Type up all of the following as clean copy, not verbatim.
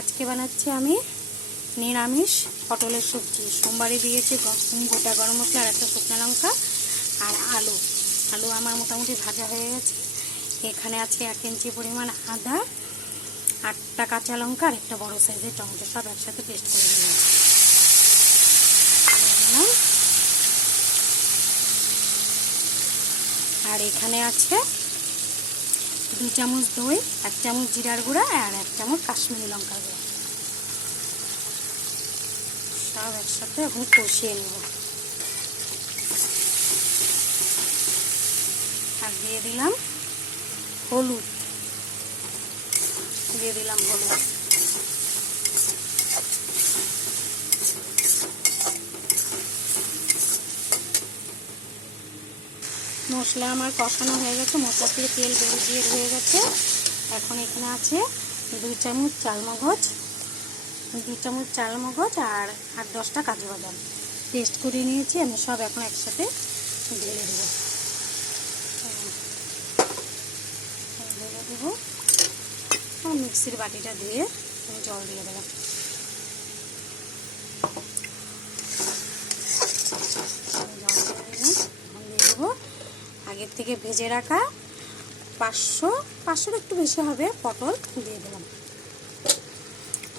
আজকে বানাচ্ছি আমি নিরামিষ পটলের সবজি। সোমবারে দিয়েছি গোটা গরম মশলা আর একটা শুকনো লঙ্কা আর আলু আমার মোটামুটি ভাজা হয়ে গেছে। এখানে আছে 1 ইঞ্চি পরিমাণ আদা, 8টা কাঁচা লঙ্কা আর একটা বড় সাইজের টমেটো, সব একসাথে পেস্ট করে দিলাম। আর এখানে আছে 2 চামচ দই, 1 চামচ জিরার গুঁড়া আর 1 চামচ কাশ্মীরি লঙ্কার গুঁড়া, সব একসাথে এখন কষিয়ে নেব। আর দিয়ে দিলাম হলুদ, মশলা আমার কষানো হয়ে গেছে, মশলা থেকে তেল বেরিয়ে হয়ে গেছে। এখন এখানে আছে 2 চামচ চালমগজ আর 8-10টা কাজু বাদাম পেস্ট করে নিয়েছি আমি, সব এখন একসাথে ঢেলে দেবো। আর মিক্সির বাটিটা ধুয়ে আমি জল দিয়ে দেবো। আগের থেকে ভেজে রাখা 500 একটু বেশি হবে পটল দিয়ে দিলাম।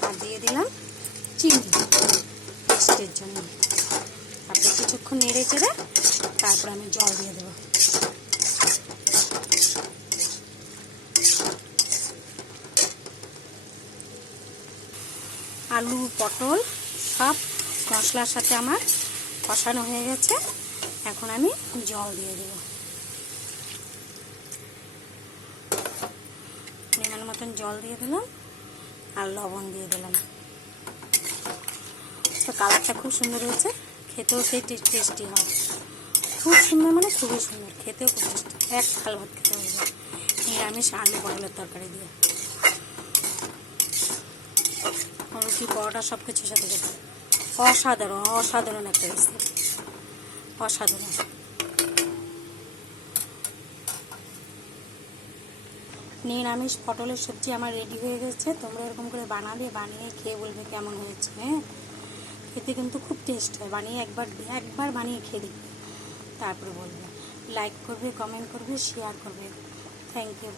আর দিয়ে দিলাম চিনি পেস্টের জন্য। তারপরে কিছুক্ষণ নেড়ে চেড়ে তারপর আমি জল দিয়ে দেবো। আলু পটল সব মশলার সাথে আমার কষানো হয়ে গেছে। এখন আমি জল দিয়ে দেব, পরিমাণ মতন জল দিয়ে দিলাম আর লবণ দিয়ে দিলাম। তো কালারটা খুব সুন্দর হয়েছে, খেতেও সেই টেস্টি হয়, খুব সুন্দর, মানে খুবই সুন্দর, খেতেও খুব টেস্টি। এক থাল ভাত খেতে হবে নিরামিষ আলু পটলের তরকারি দিয়ে, রুটি পরোটা সব কিছুর সাথে খেতে অসাধারণ একটা রেসিপি, অসাধারণ। নিরামিষ পটলের সবজি আমার রেডি হয়ে গেছে। তোমরা এরকম করে বানিয়ে খেয়ে বলবে কেমন হয়েছে। হ্যাঁ, খেতে কিন্তু খুব টেস্ট হয়। বানিয়ে একবার বানিয়ে খেয়ে দেখবে, তারপরে বলবে। লাইক করবে, কমেন্ট করবে, শেয়ার করবে। Thank you.